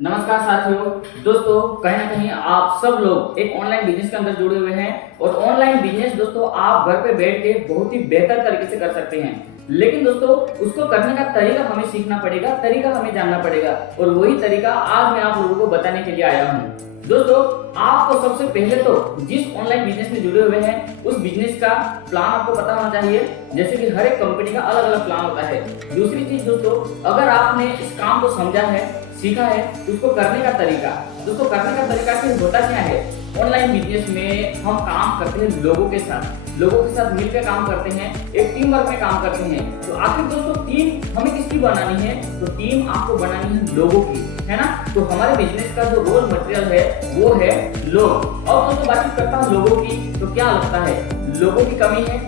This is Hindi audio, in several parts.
नमस्कार साथियों। दोस्तों, कहीं ना कहीं आप सब लोग एक ऑनलाइन बिजनेस के अंदर जुड़े हुए हैं और ऑनलाइन बिजनेस दोस्तों आप घर पे बैठ के बहुत ही बेहतर तरीके से कर सकते हैं। लेकिन दोस्तों उसको करने का तरीका हमें सीखना पड़ेगा, तरीका हमें जानना पड़ेगा और वही तरीका आज मैं आप लोगों को बताने के लिए आया हूँ। दोस्तों, आपको सबसे पहले तो जिस ऑनलाइन बिजनेस में जुड़े हुए हैं उस बिजनेस का प्लान आपको पता होना चाहिए। जैसे कि हर एक कंपनी का अलग अलग प्लान होता है। दूसरी चीज दोस्तों, अगर आपने इस काम को समझा है, सीखा है, तो उसको करने का तरीका, दोस्तों करने का तरीका कि होता क्या है। ऑनलाइन बिजनेस में हम काम करते हैं लोगों के साथ मिलकर काम करते हैं, एक टीम वर्क में काम करते हैं। तो आखिर दोस्तों टीम हमें किसकी बनानी है? तो टीम आपको बनानी है लोगों की, है ना। तो हमारे बिजनेस का जो रोल मटेरियल है वो है लोग। और दोस्तों बातचीत करता हूँ लोगों की, तो क्या लगता है लोगों की कमी है?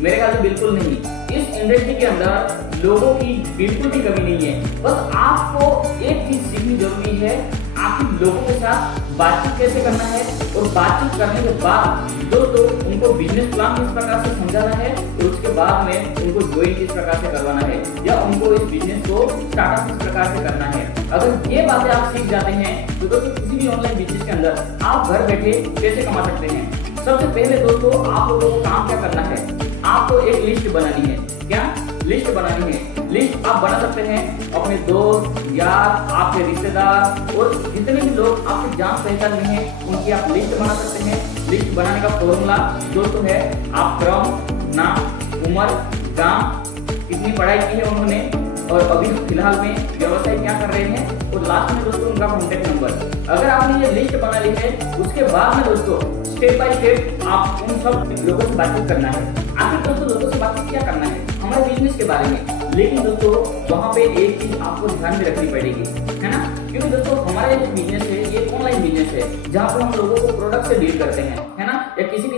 मेरे ख्याल से बिल्कुल नहीं। इस इंडस्ट्री के अंदर लोगों की बिल्कुल भी कमी नहीं है। बस आपको एक चीज सीखनी जरूरी है, आखिर लोगों के साथ बातचीत कैसे करना है और बातचीत करने के बाद दोस्तों उनको बिजनेस प्लान किस प्रकार से समझाना है और उसके बाद में उनको ज्वाइन किस प्रकार से करवाना है या उनको इस बिजनेस को स्टार्टअप किस प्रकार से करना है। अगर ये बातें आप सीख जाते हैं तो दोस्तों किसी भी ऑनलाइन बिजनेस के अंदर आप घर बैठे पैसे कमा सकते हैं। सबसे पहले दोस्तों आप लोगों को काम क्या करना है? आपको एक लिस्ट बनानी है। क्या लिस्ट बनानी है? लिस्ट आप बना सकते हैं अपने दोस्त, यार, आपके रिश्तेदार और जितने भी लोग आपके जान पहचान में हैं उनकी आप लिस्ट बना सकते हैं। लिस्ट बनाने का फॉर्मूला दोस्तों है आप क्रम, नाम, उम्र, गांव, कितनी पढ़ाई की है उन्होंने और अभी फिलहाल में व्यवसाय क्या कर रहे हैं और लास्ट में दोस्तों उनका कॉन्टेक्ट नंबर। अगर आपने ये लिस्ट बना ली है उसके बाद में दोस्तों स्टेप बाय स्टेप आप उन सब लोगों से बातचीत करना है। आखिर दोस्तों लोगों से बातचीत क्या करना है? हमारे बिजनेस के बारे में। लेकिन दोस्तों वहाँ पे एक चीज आपको ध्यान में रखनी पड़ेगी, है ना। क्योंकि दोस्तों हमारा जो बिजनेस है ये ऑनलाइन बिजनेस है जहाँ पर हम लोगों को प्रोडक्ट से डील करते हैं, है ना, या किसी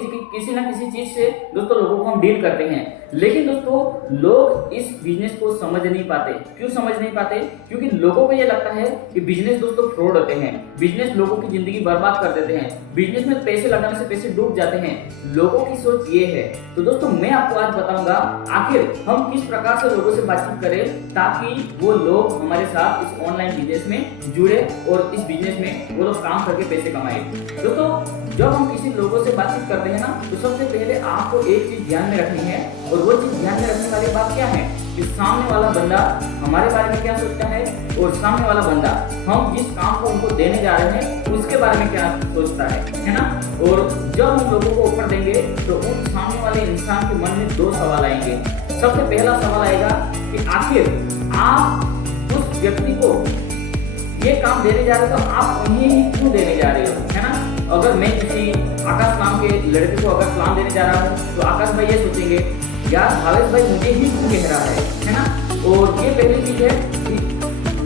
ना किसी चीज से दोस्तों लोगों को हम डील करते हैं। लेकिन दोस्तों लोग इस बिजनेस को समझ नहीं पाते। क्यों समझ नहीं पाते? क्योंकि लोगों को ये लगता है कि बिजनेस दोस्तों फ्रॉड होते हैं, बिजनेस लोगों की जिंदगी बर्बाद कर देते हैं, बिजनेस में पैसे लगाने से पैसे डूब जाते हैं। लोगों की सोच ये है। तो दोस्तों मैं आपको आज बताऊंगा आखिर हम किस प्रकार से लोगों से बातचीत करें ताकि वो लोग हमारे साथ इस ऑनलाइन बिजनेस में जुड़े और इस बिजनेस में वो लोग काम करके पैसे कमाए। दोस्तों जब हम किसी लोगों से बातचीत करते हैं ना तो सबसे पहले आपको एक चीज ध्यान में रखनी है और वो चीज ध्यान में रखने वाली बात क्या है कि सामने वाला बंदा हमारे बारे में क्या सोचता है और सामने वाला बंदा हम जिस काम को उनको देने जा रहे हैं उसके बारे में क्या सोचता है ना। और जब हम लोगों को ऑफर देंगे तो उन सामने वाले इंसान के मन में दो सवाल आएंगे। सबसे पहला सवाल आएगा कि आखिर आप उस व्यक्ति को ये काम देने जा रहे हो तो आप उन्हें ही क्यों देने जा रहे हो, है ना। अगर मैं किसी आकाश नाम के लड़के को अगर प्लान देने जा रहा हूँ तो आकाश भाई ये सोचेंगे यार भावेश भाई मुझे ही क्यों कह रहा है ना। और ये पहली चीज है कि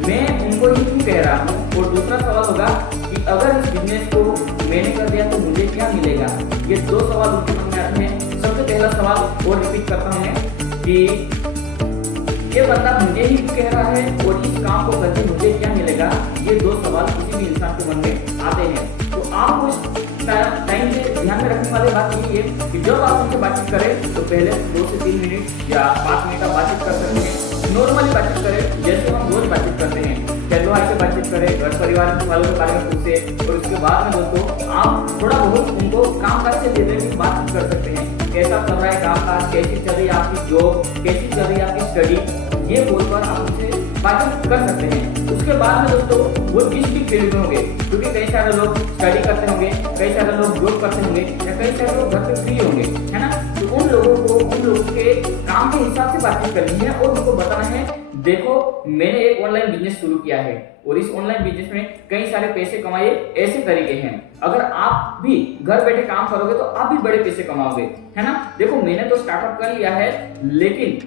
मैं उनको ही क्यों कह रहा हूँ। और दूसरा सवाल होगा कि अगर इस बिजनेस को मैंने कर दिया तो मुझे क्या मिलेगा। ये दो सवाल उनके मन में आते हैं। सबसे पहला सवाल और रिपीट करता हूँ मैं कि ये बंदा मुझे ही क्यों कह रहा है और इस काम को करके मुझे क्या मिलेगा। ये दो सवाल किसी भी इंसान के मन में आते हैं। तो आप उस टाइम से ध्यान में रखने वाली बात यही है कि जब आप उनसे बातचीत करें तो पहले 2 से 3 मिनट या 5 मिनट का बातचीत कर सकते हैं। नॉर्मली बातचीत करें जैसे हम रोज बातचीत करते हैं। हेलो हाय से बातचीत करें, घर परिवार वालों के बारे में पूछे और उसके बाद में दोस्तों आप थोड़ा बहुत उनको काम काज से रिलेटेड बातचीत कर सकते हैं। कैसा चल रहा है काम काज, कैसी चल रही है आपकी जॉब, कैसी चल रही है आपकी स्टडी, ये बोलकर आप उनसे बातचीत कर सकते हैं। उसके बाद में दोस्तों वो जिस भी फील्ड में होंगे, क्योंकि कई सारे लोग स्टडी करते होंगे, कई सारे लोग जॉब करते होंगे या कई सारे लोग घर पे फ्री होंगे, है ना। तो उन लोगों के काम के हिसाब से बातचीत करनी है और उनको बताना है देखो मैंने एक ऑनलाइन बिजनेस शुरू किया है और इस ऑनलाइन बिजनेस में कई सारे पैसे कमाए ऐसे तरीके हैं। अगर आप भी घर बैठे काम करोगे तो आप भी बड़े पैसे कमाओगे, है ना। देखो मैंने तो स्टार्टअप कर लिया है लेकिन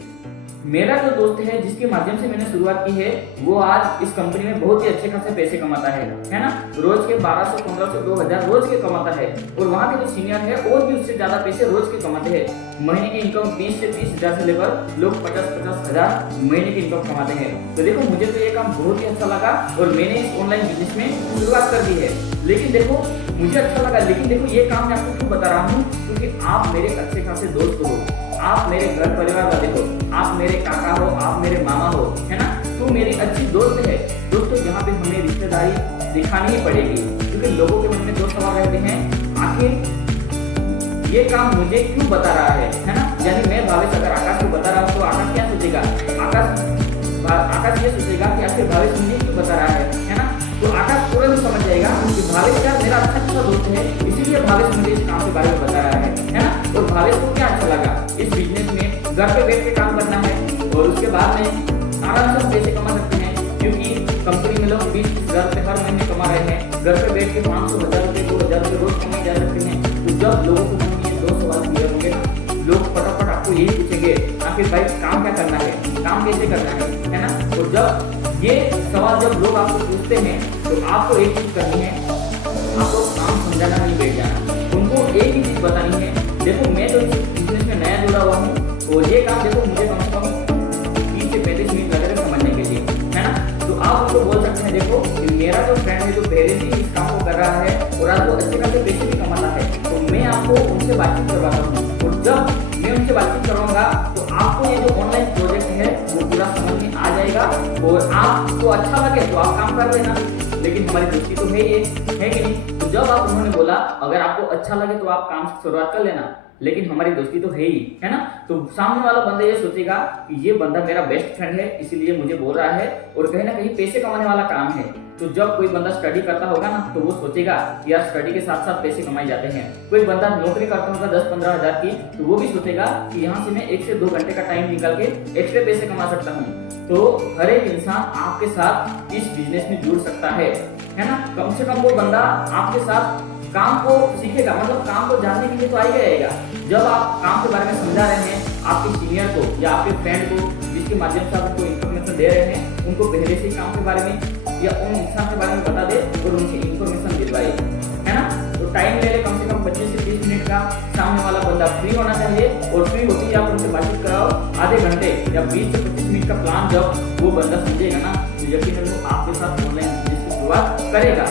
मेरा जो दोस्त है जिसके माध्यम से मैंने शुरुआत की है वो आज इस कंपनी में बहुत ही अच्छे खासे पैसे कमाता है ना। रोज के 1200, 1500, 2000 रोज के कमाता है और वहाँ के जो सीनियर है और भी उससे ज्यादा पैसे रोज के कमाते हैं। महीने की इनकम 20 से 30 हजार से लेकर लोग 50-50 हजार महीने की इनकम कमाते हैं। तो देखो मुझे तो ये काम बहुत ही अच्छा लगा और मैंने इस ऑनलाइन बिजनेस में शुरुआत कर दी है। लेकिन देखो मुझे अच्छा लगा, लेकिन देखो ये काम मैं आपको क्यों बता रहा हूँ क्योंकि आप मेरे अच्छे खासे दोस्त हो, आप मेरे घर परिवार वाले हो, आप मेरे काका हो, आप मेरे मामा हो, है ना। तू मेरी अच्छी दोस्त है। दोस्तों यहाँ पे हमें रिश्तेदारी दिखानी ही पड़ेगी, क्योंकि लोगों के मन में दो सवाल रहते हैं, आखिर ये काम मुझे क्यों बता रहा है ना। यानी मैं भावेश अगर आकाश को बता रहा हूँ तो आकाश क्या सोचेगा, आकाश ये सोचेगा कि आखिर भावेश मुझे क्यों बता रहा है ना। तो आकाश तुरंत समझ जाएगा कि भावेश यार मेरा अच्छा दोस्त है, इसीलिए भावेश मुझे इस काम के बारे में बता रहा है ना। और भावेश को क्या अच्छा लगा, इस बिजनेस में घर पे बैठ के काम करना है और उसके बाद में आराम से पैसे कमा सकते हैं, क्योंकि कंपनी में लोग 20,000 रुपये हर महीने कमा रहे हैं। घर पे बैठ के 500, 1000 रुपये, 2000 रुपये रोज कमाए जा सकते हैं। तो जब लोगों को मन में 2 सवाल क्लियर होंगे ना, लोग फटाफट आपको यही पूछेंगे आखिर भाई काम क्या करना है, काम कैसे करना है ना। तो जब ये सवाल जब लोग आपको पूछते हैं तो आपको एक चीज करनी है, आपको काम समझाना नहीं बैठ जाना, उनको एक ही चीज बतानी है, देखो मैं तो इस बिजनेस में नया जुड़ा हुआ हूँ और ये काम देखो मुझे कम से कम 30 से 35 मिनट लग रहे समझने के लिए, है ना। तो आप उनको बोल सकते हैं देखो मेरा जो फ्रेंड है जो पहले से इस काम को कर रहा है और आज वो अच्छे खासे पैसे भी कमाता है, तो मैं आपको उनसे बातचीत करवाता हूँ। और जब मैं उनसे बातचीत करवाऊंगा तो आपको ये जो ऑनलाइन प्रोजेक्ट है वो पूरा समझ में आ जाएगा और आपको अच्छा लगे तो आप काम कर लेना। लेकिन हमारी दोस्ती तो है ये, है कि नहीं। तो जब आप उन्होंने बोला अगर आपको अच्छा लगे तो आप काम से शुरुआत कर लेना, लेकिन हमारी दोस्ती तो है ही, है ना। तो सामने वाला बंदा ये सोचेगा कि ये बंदा मेरा बेस्ट फ्रेंड है, इसीलिए मुझे बोल रहा है और कहीं ना कहीं पैसे कमाने वाला काम है। तो जब कोई बंदा स्टडी करता होगा ना तो वो सोचेगा कि यार स्टडी के साथ साथ पैसे कमाए जाते हैं। कोई बंदा नौकरी करता होगा 10-15 हज़ार की, तो वो भी सोचेगा कि यहाँ से मैं 1 से 2 घंटे का टाइम निकाल के एक्स्ट्रा पैसे कमा सकता हूँ। तो हर एक इंसान आपके साथ इस बिजनेस में जुड़ सकता है ना। कम से कम वो बंदा आपके साथ काम को सीखेगा, मतलब काम को जानने के लिए तो आ ही आएगा। जब आप काम के बारे में समझा रहे हैं आपके सीनियर को या आपके फ्रेंड को, जिसके माध्यम से आप उनको इन्फॉर्मेशन दे रहे हैं, उनको पहले से ही काम के बारे में या उन इंसान के बारे में बता दे और उनसे इन्फॉर्मेशन दिलवाए, है ना। तो टाइम ले ले कम से कम 25 से 30 मिनट का। सामने वाला बंदा फ्री होना चाहिए और फ्री होते ही आप उनसे बातचीत कराओ आधे घंटे या 20 से 25 मिनट का प्लान जब वो बंदा समझेगा ना तो यकीनन वो आपके साथ ऑनलाइन बिजनेस की शुरुआत करेगा।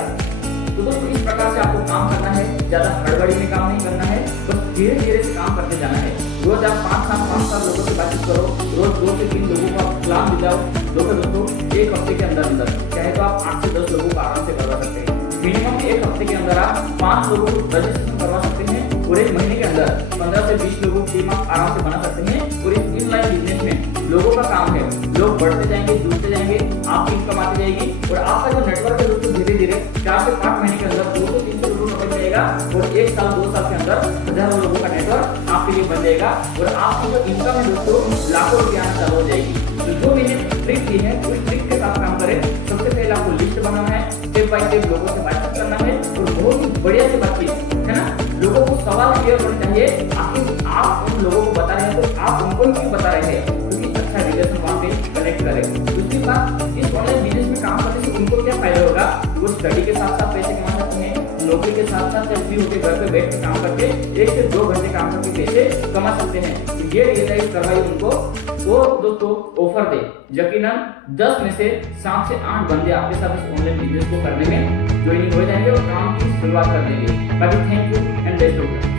तो दोस्तों इस प्रकार से आपको काम करना है, ज्यादा हड़बड़ी में काम नहीं करना है, बस धीरे धीरे से काम करते जाना है। रोज आप 5-7 लोगों से बातचीत करो, रोज 2 से 3 लोगों को आप प्लान दिलाओ। दोस्तों 1 हफ्ते के अंदर चाहे तो आप 8 से 10 लोगों को आराम से करवा सकते हैं। मिनिमम 1 हफ्ते के अंदर आप 5 लोगों को रजिस्ट्रेशन करवा सकते हैं और 1 महीने के अंदर 15 से 20 लोगों की टीम आप आराम से बना सकते हैं। और इस ऑनलाइन बिजनेस में लोगों का काम है, लोग बढ़ते जाएंगे, जुड़ते जाएंगे, आपकी इनकम आती जाएगी और आपका जो नेटवर्क है दोस्तों धीरे धीरे 4 से 5 महीने के अंदर 200-300 लोगों का बन जाएगा और 1 साल 2 साल के अंदर हजारों लोगों का नेटवर्क आपके लिए बन जाएगा और आपकी जो इनकम है दोस्तों लाखों रुपये आना चालू हो जाएगी। तो जो मैंने ट्रिक दी है उस ट्रिक के साथ काम करें। सबसे पहले आपको लिस्ट बनाना है, स्टेप बाय स्टेप लोगों से बातचीत करना है और बहुत ही बढ़िया से बातचीत, है ना। लोगों को सवाल क्लियर होना चाहिए, आखिर आप उन लोगों को बता रहे हैं तो आप उनको क्यों बता रहे हैं, क्योंकि अच्छा रिलेशन वहाँ पे कनेक्ट करें। दूसरी बात, इस ऑनलाइन बिजनेस में काम करने से उनको क्या फायदा होगा, वो स्टडी के साथ साथ पैसे कमा सकते हैं, नौकरी के साथ साथ जब फ्री होकर घर पे बैठ के काम करके 1 से 2 घंटे काम करके पैसे कमा सकते हैं। तो ये रियलाइज करवाइए उनको। वो दोस्तों ऑफर दे, यकीनन 10 में से 7 से 8 बंदे आपके साथ इस ऑनलाइन बिजनेस को करने में ज्वाइनिंग हो जाएंगे और काम की शुरुआत कर देंगे। बाकी thank you and best of luck.